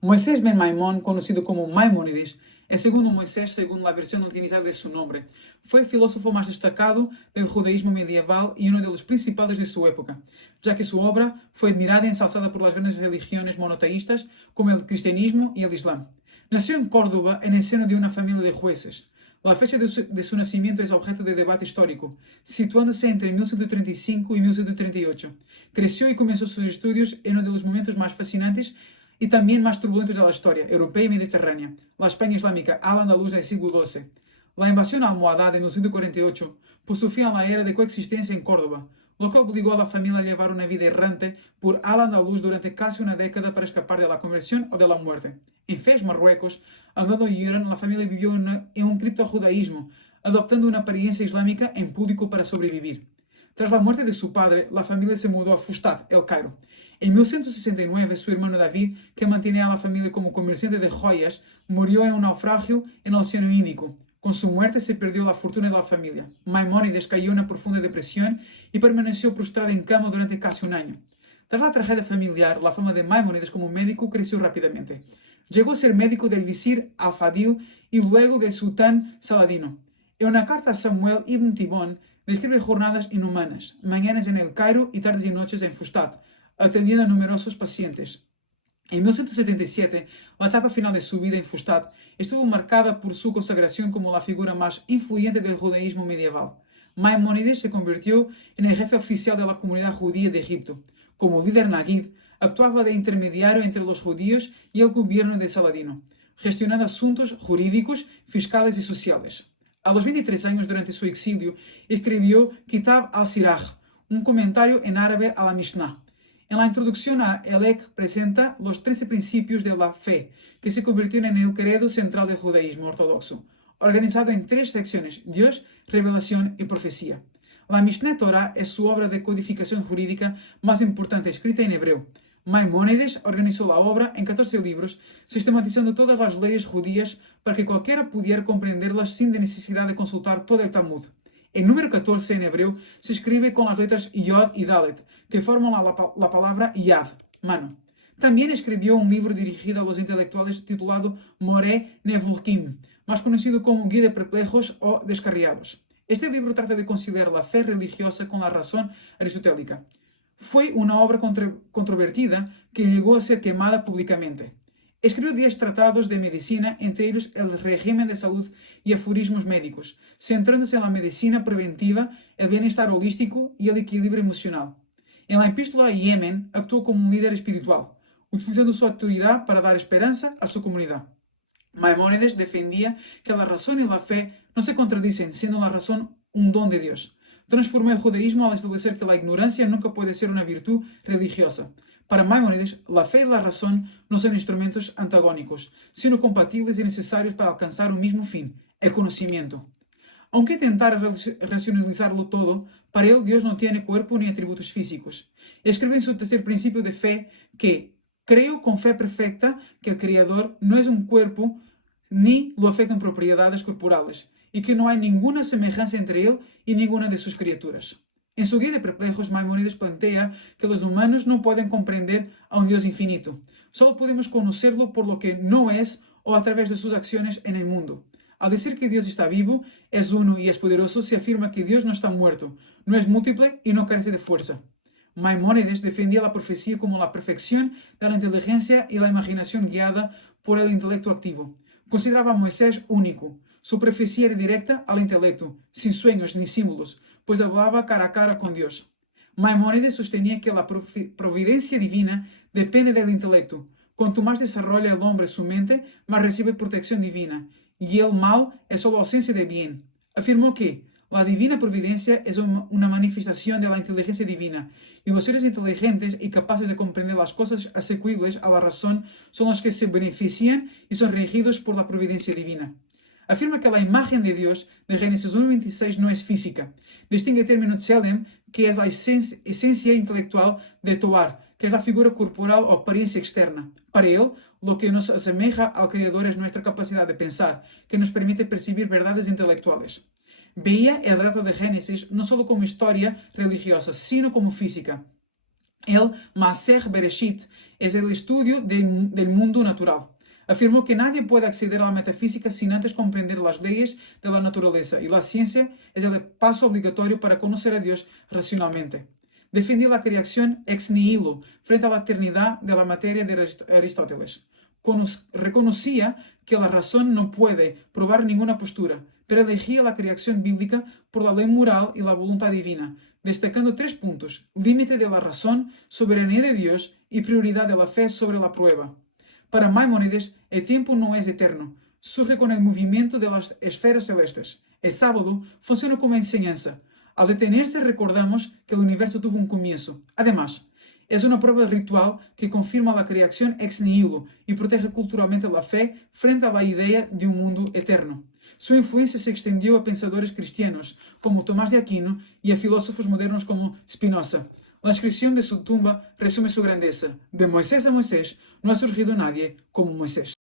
Moisés ben Maimón, conocido como Maimónides, el segundo Moisés según la versión utilizada de su nombre, fue el filósofo más destacado del judaísmo medieval y uno de los principales de su época, ya que su obra fue admirada y ensalzada por las grandes religiones monoteístas como el cristianismo y el islam. Nació en Córdoba en el seno de una familia de jueces. La fecha de su nacimiento es objeto de debate histórico, situándose entre 1135 y 1138. Creció y comenzó sus estudios en uno de los momentos más fascinantes y también más turbulentos de la historia europea y mediterránea, la España islámica al-Andaluz del siglo XII. La invasión almohadada en 1148 puso fin a la era de coexistencia en Córdoba, lo que obligó a la familia a llevar una vida errante por al-Andaluz durante casi una década para escapar de la conversión o de la muerte. En Fez, Marruecos, andando y Irán, la familia vivió en un criptojudaísmo, adoptando una apariencia islámica en público para sobrevivir. Tras la muerte de su padre, la familia se mudó a Fustat, El Cairo. En 1169, su hermano David, que mantenía a la familia como comerciante de joyas, murió en un naufragio en el Océano Índico. Con su muerte se perdió la fortuna de la familia. Maimónides cayó en una profunda depresión y permaneció prostrado en cama durante casi un año. Tras la tragedia familiar, la fama de Maimónides como médico creció rápidamente. Llegó a ser médico del visir Al-Fadil y luego del sultán Saladino. En una carta a Samuel ibn Tibón, describe jornadas inhumanas, mañanas en El Cairo y tardes y noches en Fustat, atendiendo a numerosos pacientes. En 1177, la etapa final de su vida en Fustat estuvo marcada por su consagración como la figura más influyente del judaísmo medieval. Maimónides se convirtió en el jefe oficial de la comunidad judía de Egipto. Como líder Nagid, actuaba de intermediario entre los judíos y el gobierno de Saladino, gestionando asuntos jurídicos, fiscales y sociales. A los 23 años durante su exilio, escribió Kitab al-Siraj, un comentario en árabe a la Mishnah. En la introducción a Elec presenta los 13 principios de la fe, que se convirtieron en el credo central del judaísmo ortodoxo, organizado en 3 secciones: Dios, revelación y profecía. La Mishneh Torah es su obra de codificación jurídica más importante escrita en hebreo. Maimónides organizó la obra en 14 libros, sistematizando todas las leyes judías para que cualquiera pudiera comprenderlas sin necesidad de consultar todo el Talmud. El número 14 en hebreo se escribe con las letras Yod y Dalet, que forman la palabra Yad, mano. También escribió un libro dirigido a los intelectuales titulado Moreh Nevuchim, más conocido como Guía de Perplejos o Descarriados. Este libro trata de conciliar la fe religiosa con la razón aristotélica. Fue una obra controvertida que llegó a ser quemada públicamente. Escribió 10 tratados de medicina, entre ellos el régimen de salud y aforismos médicos, centrándose en la medicina preventiva, el bienestar holístico y el equilibrio emocional. En la epístola a Yemen actuó como un líder espiritual, utilizando su autoridad para dar esperanza a su comunidad. Maimónides defendía que la razón y la fe no se contradicen, siendo la razón un don de Dios. Transformó el judaísmo al establecer que la ignorancia nunca puede ser una virtud religiosa. Para Maimónides, la fe y la razón no son instrumentos antagónicos, sino compatibles y necesarios para alcanzar un mismo fin, el conocimiento. Aunque intentara racionalizarlo todo, para él Dios no tiene cuerpo ni atributos físicos. Escribe en su tercer principio de fe que creo con fe perfecta que el Creador no es un cuerpo ni lo afectan propiedades corporales, y que no hay ninguna semejanza entre él y ninguna de sus criaturas. En su Guía de Perplejos, Maimónides plantea que los humanos no pueden comprender a un Dios infinito. Solo podemos conocerlo por lo que no es o a través de sus acciones en el mundo. Al decir que Dios está vivo, es uno y es poderoso, se afirma que Dios no está muerto, no es múltiple y no carece de fuerza. Maimónides defendía la profecía como la perfección de la inteligencia y la imaginación guiada por el intelecto activo. Consideraba a Moisés único. Su profecía era directa al intelecto, sin sueños ni símbolos, pues hablaba cara a cara con Dios. Maimónides sostenía que la providencia divina depende del intelecto. Cuanto más desarrolla el hombre su mente, más recibe protección divina, y el mal es solo ausencia de bien. Afirmó que la divina providencia es una manifestación de la inteligencia divina, y los seres inteligentes y capaces de comprender las cosas asequibles a la razón son los que se benefician y son regidos por la providencia divina. Afirma que la imagen de Dios de Génesis 1:26 no es física. Distingue el término tselem, que es la esencia intelectual de Toar, que es la figura corporal o apariencia externa. Para él, lo que nos asemeja al Creador es nuestra capacidad de pensar, que nos permite percibir verdades intelectuales. Veía el relato de Génesis no solo como historia religiosa, sino como física. El Maser Bereshit es el estudio del mundo natural. Afirmó que nadie puede acceder a la metafísica sin antes comprender las leyes de la naturaleza, y la ciencia es el paso obligatorio para conocer a Dios racionalmente. Defendió la creación ex nihilo frente a la eternidad de la materia de Aristóteles. Reconocía que la razón no puede probar ninguna postura, pero elegía la creación bíblica por la ley moral y la voluntad divina, destacando 3 puntos: límite de la razón, soberanía de Dios y prioridad de la fe sobre la prueba. Para Maimónides, el tiempo no es eterno, surge con el movimiento de las esferas celestes. El sábado funciona como enseñanza. Al detenerse recordamos que el universo tuvo un comienzo. Además, es una prueba ritual que confirma la creación ex nihilo y protege culturalmente la fe frente a la idea de un mundo eterno. Su influencia se extendió a pensadores cristianos como Tomás de Aquino y a filósofos modernos como Spinoza. La inscripción de su tumba resume su grandeza. De Moisés a Moisés no ha surgido nadie como Moisés.